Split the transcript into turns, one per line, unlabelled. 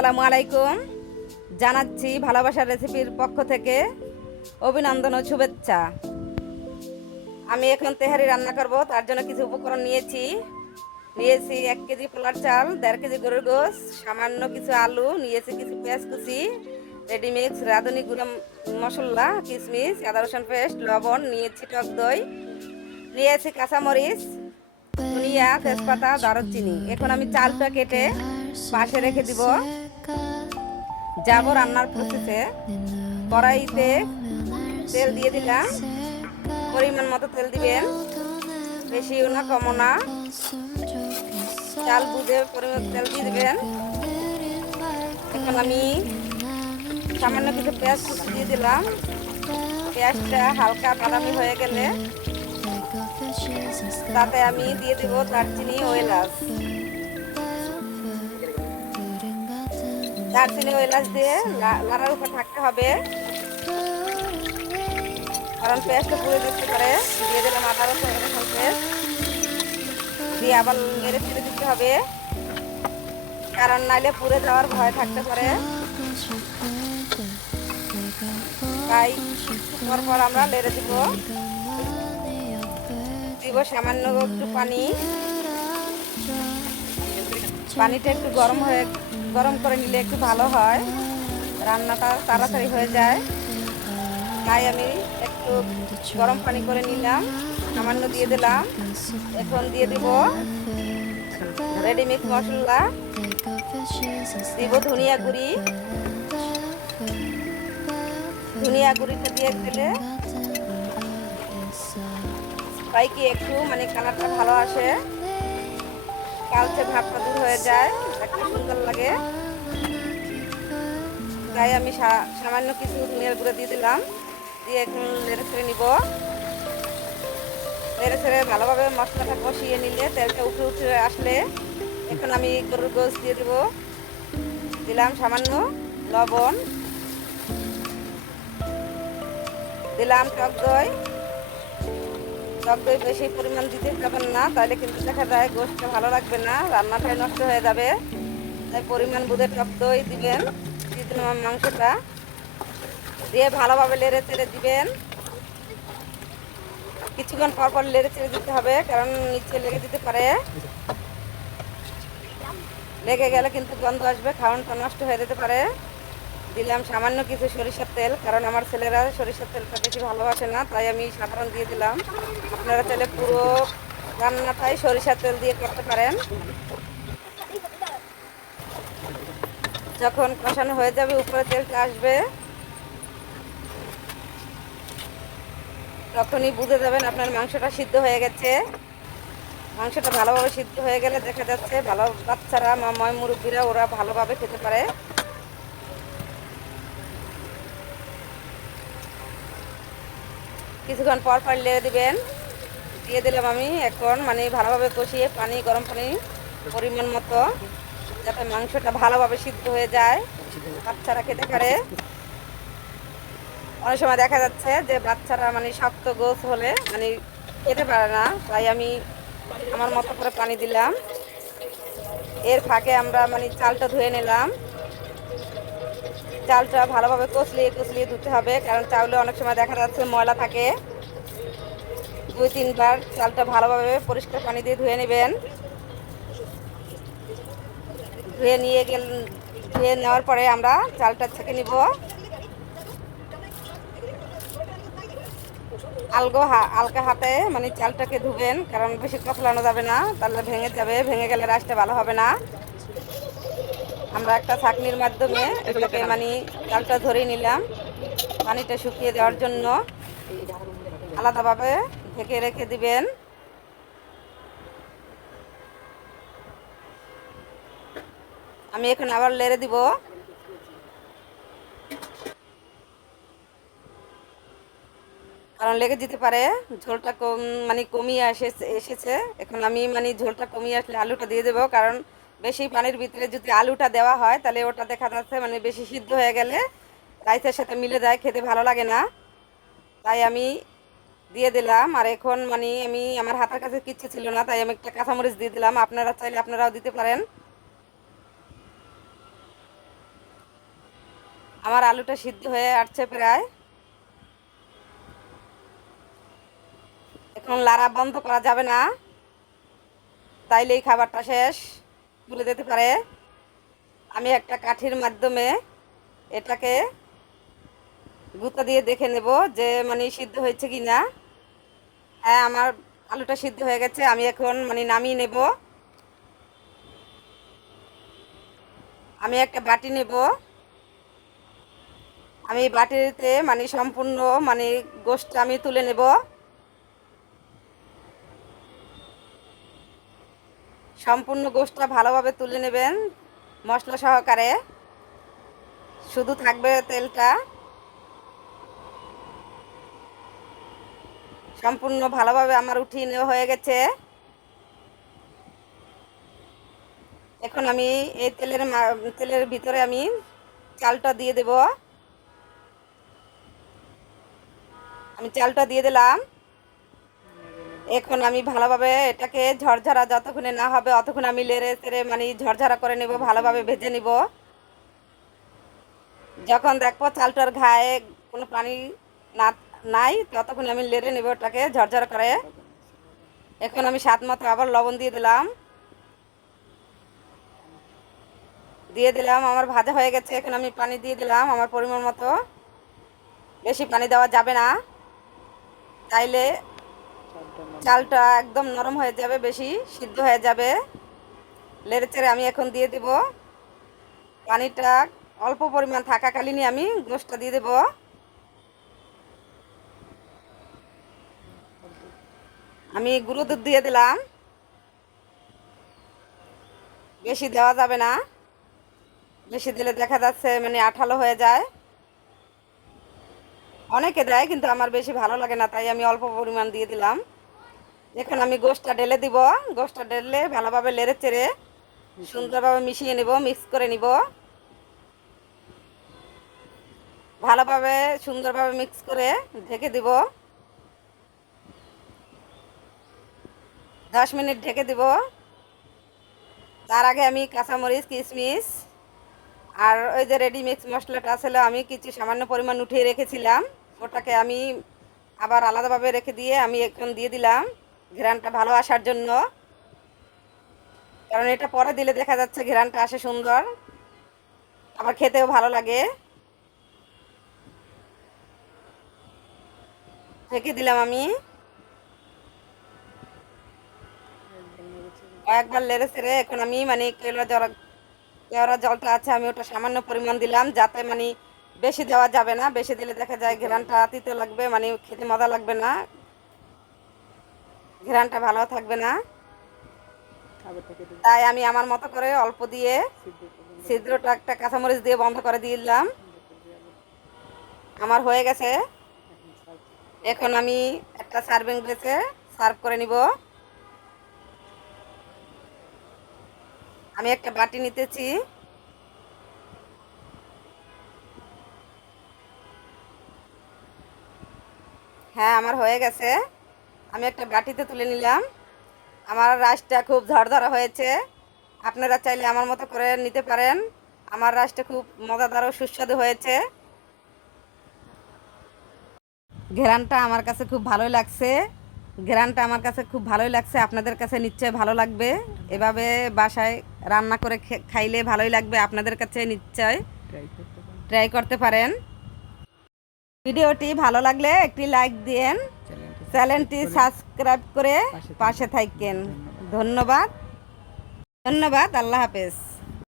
আসসালামু আলাইকুম। জানাচ্ছি ভালোবাসার রেসিপির পক্ষ থেকে অভিনন্দন ও শুভেচ্ছা। আমি এখন তেহারি রান্না করব, তার জন্য কিছু উপকরণ নিয়েছি। নিয়েছি এক কেজি পোলার চাল, দেড় কেজি গরুর গোস সামান্য কিছু আলু, নিয়েছি কিছু পেঁয়াজ কুচি, রেডিমিক্স, রাঁধুনি, গুঁড়ো মশলা, কিশমিশ, আদা রসুন পেস্ট, লবণ, নিয়েছি টক দই, নিয়েছি কাঁচামরিচ, ধনিয়া, তেজপাতা, দারুচিনি। এখন আমি চালটা কেটে পাশে রেখে দিব। যাব রান্নার প্রসেসে কড়াইতে তেল দিয়ে দিলাম। পরিমাণ মতো তেল দিবেন। বেশিও না, কমও না। চাল বুঝে পরিমাণ তেল দিয়ে দিবেন। এখন আমি সামান্য কিছু পেঁয়াজ দিয়ে দিলাম। পেঁয়াজটা হালকা বাদামি হয়ে গেলে তাতে আমি দিয়ে দেবো দারচিনি ও এলাচ। দারচিনি ও এলাচ দিয়ে লাড়ার উপর থাকতে হবে। কারণ পেঁয়াজটা পুড়ে দিতে পারে। দিয়ে দিলাম আদা রসুন রসুন দিয়ে আবার নেড়ে ছেড়ে দিতে হবে। কারণ নাইলে পুড়ে যাওয়ার ভয় থাকতে পারে। তাই পরপর আমরা লেড়ে দিব। দিব সামান্য একটু পানি। পানিটা একটু গরম হয়ে গরম করে নিলে একটু ভালো হয়। রান্নাটা তাড়াতাড়ি হয়ে যায়। তাই আমি একটু গরম পানি করে নিলাম, সামান্য দিয়ে দিলাম। এখন দিয়ে দিব রেডিমিক্স মশলা। দিব ধনিয়া গুঁড়ি। ধনিয়া গুঁড়িটা দিয়ে দিলে কি একটু মানে কালারটা ভালো আসে। কালচে ভাবটা দূর হয়ে যায়। একটা সুন্দর লাগে। তাই আমি সামান্য কিছু ধনিয়ার গুঁড়ো দিয়ে দিলাম। দিয়ে এখন নেড়ে ছেড়ে নিব। নেড়ে ছেড়ে ভালোভাবে মশলাটা কষিয়ে নিলে তেলটা উঠে উঠে আসলে এখন আমি গরুর গোস দিয়ে দেবো। দিলাম সামান্য লবণ। দিলাম টক দই। টক দই বেশি পরিমাণ দিতে যাবেন না, তাহলে কিন্তু দেখা যায় গোষ্ঠটা ভালো লাগবে না, রান্নাটাই নষ্ট হয়ে যাবে। তাই পরিমাণ বুঝে টক দই দিবেন, দিয়ে দিলাম মাংসটা। দিয়ে ভালোভাবে লেড়ে চেড়ে দিবেন। কিছুক্ষণ পর পর লেড়ে চেড়ে দিতে হবে, কারণ নিচে লেগে দিতে পারে। লেগে গেলে কিন্তু গন্ধ আসবে, খাওয়ানটা নষ্ট হয়ে যেতে পারে। দিলাম সামান্য কিছু সরিষার তেল, কারণ আমার ছেলেরা সরিষার তেলটা বেশি ভালোবাসে না, তাই আমি সাধারণ দিয়ে দিলাম। আপনারা চাইলে পুরো রান্নাটাই সরিষার তেল দিয়ে করতে পারেন। যখন কষানো হয়ে যাবে, উপরে তেলটা আসবে। তখনই বুঝে যাবেন আপনার মাংসটা সিদ্ধ হয়ে গেছে। মাংসটা ভালোভাবে সিদ্ধ হয়ে গেলে দেখা যাচ্ছে, ভালো বাচ্চারা ময় মুরব্বীরা ওরা ভালোভাবে খেতে পারে। কিছুক্ষণ পর পর লেড়ে দিবেন। দিয়ে দিলাম আমি এখন মানে ভালোভাবে কষিয়ে পানি, গরম পানি পরিমাণ মতো, যাতে মাংসটা ভালোভাবে সিদ্ধ হয়ে যায়। বাচ্চারা খেতে পারে। অনেক সময় দেখা যাচ্ছে যে বাচ্চারা মানে শক্ত গোছ হলে মানে খেতে পারে না, তাই আমি আমার মতো করে পানি দিলাম। এর ফাঁকে আমরা মানে চালটা ধুয়ে নিলাম। চালটা ভালোভাবে কচলিয়ে কচলিয়ে ধুতে হবে, কারণ চাউলে অনেক সময় দেখা যাচ্ছে ময়লা থাকে। দুই, তিনবার চালটা ভালোভাবে পরিষ্কার পানি দিয়ে ধুয়ে নেবেন। ধুয়ে নিয়ে গেল, ধুয়ে নেওয়ার পরে আমরা চালটা ছেঁকে নিব। আলগো আলকা হাতে মানে চালটাকে ধুবেন, কারণ বেশি কচলানো যাবে না, তাহলে ভেঙে যাবে, ভেঙে গেলে রাসটা ভালো হবে না। আমরা একটা ছাকনির মাধ্যমে এটাকে মানে চালটা ধরে নিলাম, পানিটা শুকিয়ে দেওয়ার জন্য। আলাদাভাবে ঢেকে রেখে দিবেন। আমি এখন আবার লেড়ে দিব। কারণ লেগে যেতে পারে, ঝোলটা কম মানে কমিয়ে আসে এসেছে। এখন আমি মানে ঝোলটা কমিয়ে আসলে আলুটা দিয়ে দেবো, কারণ বেশি পানির ভিতরে যদি আলুটা দেওয়া হয়, তাহলে ওটা দেখা যাচ্ছে মানে বেশি সিদ্ধ হয়ে গেলে রাইসের সাথে মিলে যায়, খেতে ভালো লাগে না। তাই আমি দিয়ে দিলাম। আর এখন মানে আমি, আমার হাতের কাছে কিচ্ছু ছিল না, তাই আমি একটা কাঁচামরিচ দিয়ে দিলাম। আপনারা চাইলে আপনারাও দিতে পারেন। আমার আলুটা সিদ্ধ হয়ে আসছে প্রায়। এখন লারা বন্ধ করা যাবে না। তাইলে এই খাবারটা শেষ। তুলে যেতে পারে। আমি একটা কাঠির মাধ্যমে এটাকে গুঁতা দিয়ে দেখে নেব যে মানে সিদ্ধ হয়েছে কি না হ্যাঁ আমার আলুটা সিদ্ধ হয়ে গেছে, আমি এখন মানে নামিয়ে নেব। আমি একটা বাটি নেব। আমি বাটিতে মানে সম্পূর্ণ মানে গোষ্ঠটা আমি তুলে নেব। সম্পূর্ণ গোষ্ঠটা ভালোভাবে তুলে নেবেন মশলা সহকারে। শুধু থাকবে তেলটা। সম্পূর্ণ ভালোভাবে আমার উঠিয়ে নেওয়া হয়ে গেছে। এখন আমি এই তেলের তেলের ভিতরে আমি চালটা দিয়ে দেব। আমি চালটা দিয়ে দিলাম। এখন আমি ভালোভাবে এটাকে ঝরঝরা যতক্ষণে না হবে, অতক্ষণ আমি লেড়ে তেড়ে মানে ঝরঝরা করে নেব, ভালোভাবে ভেজে নিব। যখন দেখব চালটার ঘায়ে কোনো পানি না, নাই, ততক্ষণ আমি লেড়ে নেব ওটাকে ঝরঝরা করে। এখন আমি স্বাদ মতো আবার লবণ দিয়ে দিলাম। দিয়ে দিলাম, আমার ভাজা হয়ে গেছে, এখন আমি পানি দিয়ে দিলাম আমার পরিমাণ মতো। বেশি পানি দেওয়া যাবে না। তাইলে চালটা একদম নরম হয়ে যাবে, বেশি সিদ্ধ হয়ে যাবে। লেড়ে চেড়ে আমি এখন দিয়ে দেব। পানিটা অল্প পরিমাণ থাকাকালীনই আমি গোষ্ঠটা দিয়ে দেব। আমি গুঁড়ো দুধ দিয়ে দিলাম। বেশি দেওয়া যাবে না। বেশি দিলে দেখা যাচ্ছে মানে আঠালো হয়ে যায়। অনেকে দেয়, কিন্তু আমার বেশি ভালো লাগে না, তাই আমি অল্প পরিমাণ দিয়ে দিলাম। এখন আমি গোষ্ঠটা ঢেলে দিব। গোষ্ঠটা ঢেলে ভালোভাবে লেড়ে চেড়ে সুন্দরভাবে মিশিয়ে নিব, মিক্স করে নিব। ভালোভাবে, সুন্দরভাবে মিক্স করে ঢেকে দিব। দশ মিনিট ঢেকে দিব। তার আগে আমি কাঁচামরিচ, কিশমিশ আর ওই যে রেডি মিক্স মশলাটা ছিল, আমি কিছু সামান্য পরিমাণ উঠিয়ে রেখেছিলাম। ওটাকে আমি আবার আলাদাভাবে রেখে দিয়ে আমি এখন দিয়ে দিলাম ঘেরানটা ভালো আসার জন্য। কারণ এটা পরে দিলে দেখা যাচ্ছে ঘেরানটা আসে সুন্দর। আবার খেতেও ভালো লাগে। রেখে দিলাম আমি। কয়েকবার লেড়ে সেড়ে এখন আমি মানে কেওড়া জল কেওড়া জলটা আছে আমি ওটা সামান্য পরিমাণ দিলাম যাতে মানে বেশি দেওয়া যাবে না, বেশি দিলে দেখা যায় ঘেরানটা তিতো লাগবে মানে খেতে মজা লাগবে না। ঘেরানটা ভালো থাকবে না। তাই আমি আমার মতো করে অল্প দিয়ে ছিদ্রটা একটা কাঁচামরিচ দিয়ে বন্ধ করে দিয়ে দিলাম। আমার হয়ে গেছে। এখন আমি একটা সার্ভিং প্লেসে সার্ভ করে নিব। আমি একটা বাটি নিতেছি। হ্যাঁ আমার হয়ে গেছে। আমি একটা বাটিতে তুলে নিলাম। আমার রাসটা খুব ঝরঝরা হয়েছে। আপনারা চাইলে আমার মতো করে নিতে পারেন। আমার রাসটা খুব মজাদার ও সুস্বাদু হয়েছে। ঘেরানটা আমার কাছে খুব ভালোই লাগছে। ঘেরানটা আমার কাছে খুব ভালোই লাগছে। আপনাদের কাছে নিশ্চয় ভালো লাগবে। এভাবে বাসায় রান্না করে খাইলে ভালোই লাগবে। আপনাদের কাছে নিশ্চয় ট্রাই করতে পারেন। ভিডিওটি ভালো লাগলে একটি লাইক দিয়েন চ্যানেলটি সাবস্ক্রাইব করে পাশে থাকেন ধন্যবাদ। ধন্যবাদ। আল্লাহ হাফেজ।